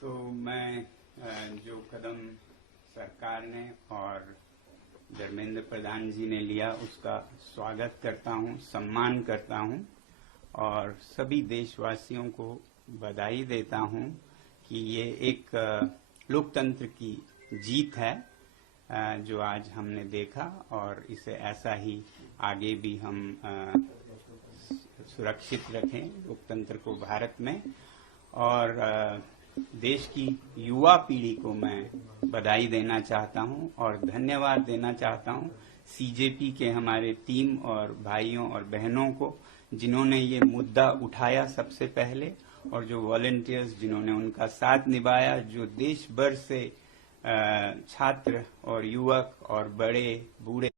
तो मैं जो कदम सरकार ने और धर्मेंद्र प्रधान जी ने लिया उसका स्वागत करता हूं, सम्मान करता हूं और सभी देशवासियों को बधाई देता हूं कि ये एक लोकतंत्र की जीत है जो आज हमने देखा और इसे ऐसा ही आगे भी हम सुरक्षित रखें लोकतंत्र को भारत में। और देश की युवा पीढ़ी को मैं बधाई देना चाहता हूं और धन्यवाद देना चाहता हूं सीजेपी के हमारे टीम और भाइयों और बहनों को जिन्होंने ये मुद्दा उठाया सबसे पहले, और जो वॉलंटियर्स जिन्होंने उनका साथ निभाया, जो देश भर से छात्र और युवक और बड़े बूढ़े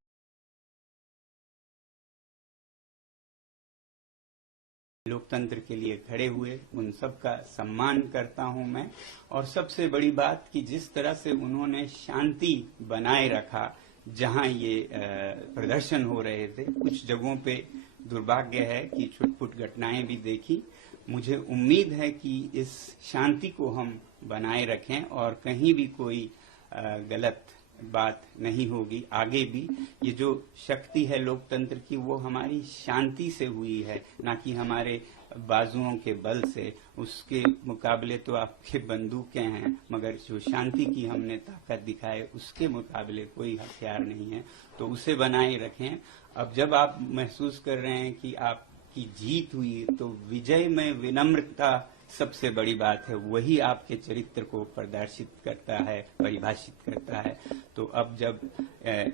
लोकतंत्र के लिए खड़े हुए, उन सब का सम्मान करता हूं मैं। और सबसे बड़ी बात कि जिस तरह से उन्होंने शांति बनाए रखा जहां ये प्रदर्शन हो रहे थे, कुछ जगहों पे दुर्भाग्य है कि छुटपुट घटनाएं भी देखी। मुझे उम्मीद है कि इस शांति को हम बनाए रखें और कहीं भी कोई गलत बात नहीं होगी। आगे भी ये जो शक्ति है लोकतंत्र की वो हमारी शांति से हुई है, ना कि हमारे बाजुओं के बल से। उसके मुकाबले तो आपके बंदूकें हैं, मगर जो शांति की हमने ताकत दिखाए उसके मुकाबले कोई हथियार नहीं है, तो उसे बनाए रखें। अब जब आप महसूस कर रहे हैं कि आपकी जीत हुई, तो विजय में विनम्रता सबसे बड़ी बात है, वही आपके चरित्र को प्रदर्शित करता है, परिभाषित करता है। तो अब जब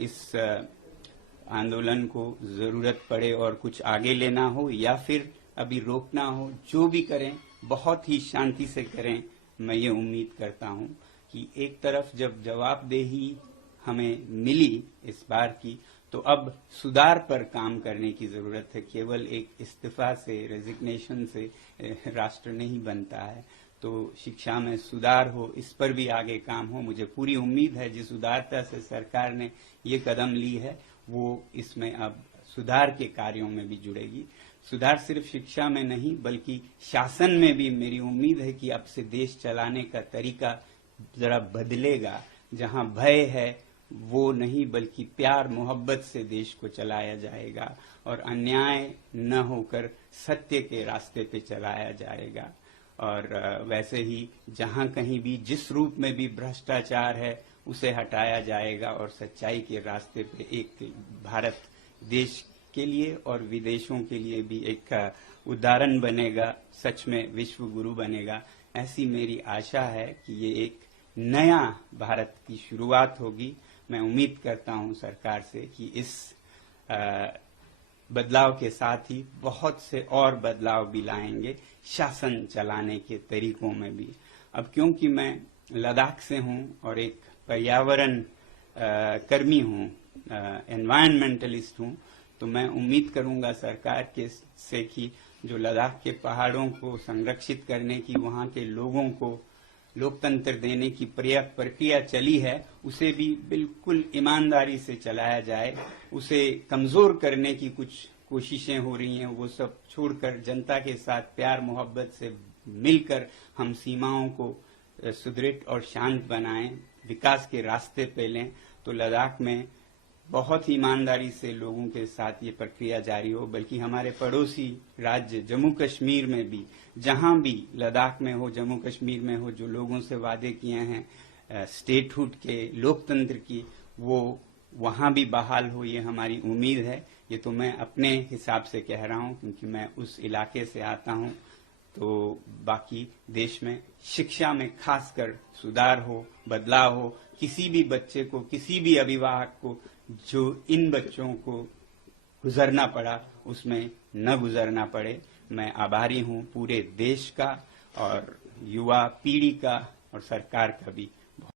इस आंदोलन को जरूरत पड़े और कुछ आगे लेना हो या फिर अभी रोकना हो, जो भी करें बहुत ही शांति से करें। मैं ये उम्मीद करता हूं कि एक तरफ जब जवाबदेही हमें मिली इस बार की, तो अब सुधार पर काम करने की जरूरत है। केवल एक इस्तीफा से, रेजिग्नेशन से राष्ट्र नहीं बनता है। तो शिक्षा में सुधार हो, इस पर भी आगे काम हो। मुझे पूरी उम्मीद है जिस उदारता से सरकार ने ये कदम ली है वो इसमें अब सुधार के कार्यों में भी जुड़ेगी। सुधार सिर्फ शिक्षा में नहीं बल्कि शासन में भी मेरी उम्मीद है कि अब से देश चलाने का तरीका जरा बदलेगा। जहां भय है वो नहीं बल्कि प्यार मोहब्बत से देश को चलाया जाएगा और अन्याय न होकर सत्य के रास्ते पे चलाया जाएगा। और वैसे ही जहां कहीं भी जिस रूप में भी भ्रष्टाचार है उसे हटाया जाएगा और सच्चाई के रास्ते पे एक भारत देश के लिए और विदेशों के लिए भी एक उदाहरण बनेगा, सच में विश्व गुरु बनेगा। ऐसी मेरी आशा है कि ये एक नया भारत की शुरुआत होगी। मैं उम्मीद करता हूं सरकार से कि इस बदलाव के साथ ही बहुत से और बदलाव भी लाएंगे शासन चलाने के तरीकों में भी। अब क्योंकि मैं लद्दाख से हूं और एक पर्यावरण कर्मी हूं, एनवायरमेंटलिस्ट हूं, तो मैं उम्मीद करूंगा सरकार के से कि जो लद्दाख के पहाड़ों को संरक्षित करने की, वहां के लोगों को लोकतंत्र देने की प्रक्रिया चली है, उसे भी बिल्कुल ईमानदारी से चलाया जाए। उसे कमजोर करने की कुछ कोशिशें हो रही हैं, वो सब छोड़कर जनता के साथ प्यार मोहब्बत से मिलकर हम सीमाओं को सुदृढ़ और शांत बनाएं, विकास के रास्ते पे लें। तो लद्दाख में बहुत ही ईमानदारी से लोगों के साथ ये प्रक्रिया जारी हो। बल्कि हमारे पड़ोसी राज्य जम्मू कश्मीर में भी, जहां भी लद्दाख में हो, जम्मू कश्मीर में हो, जो लोगों से वादे किए हैं स्टेटहुड के, लोकतंत्र की, वो वहां भी बहाल हो, ये हमारी उम्मीद है। ये तो मैं अपने हिसाब से कह रहा हूं क्योंकि मैं उस इलाके से आता हूं। तो बाकी देश में शिक्षा में खासकर सुधार हो, बदलाव हो। किसी भी बच्चे को, किसी भी अभिभावक को जो इन बच्चों को गुजरना पड़ा उसमें न गुजरना पड़े। मैं आभारी हूं पूरे देश का और युवा पीढ़ी का और सरकार का भी।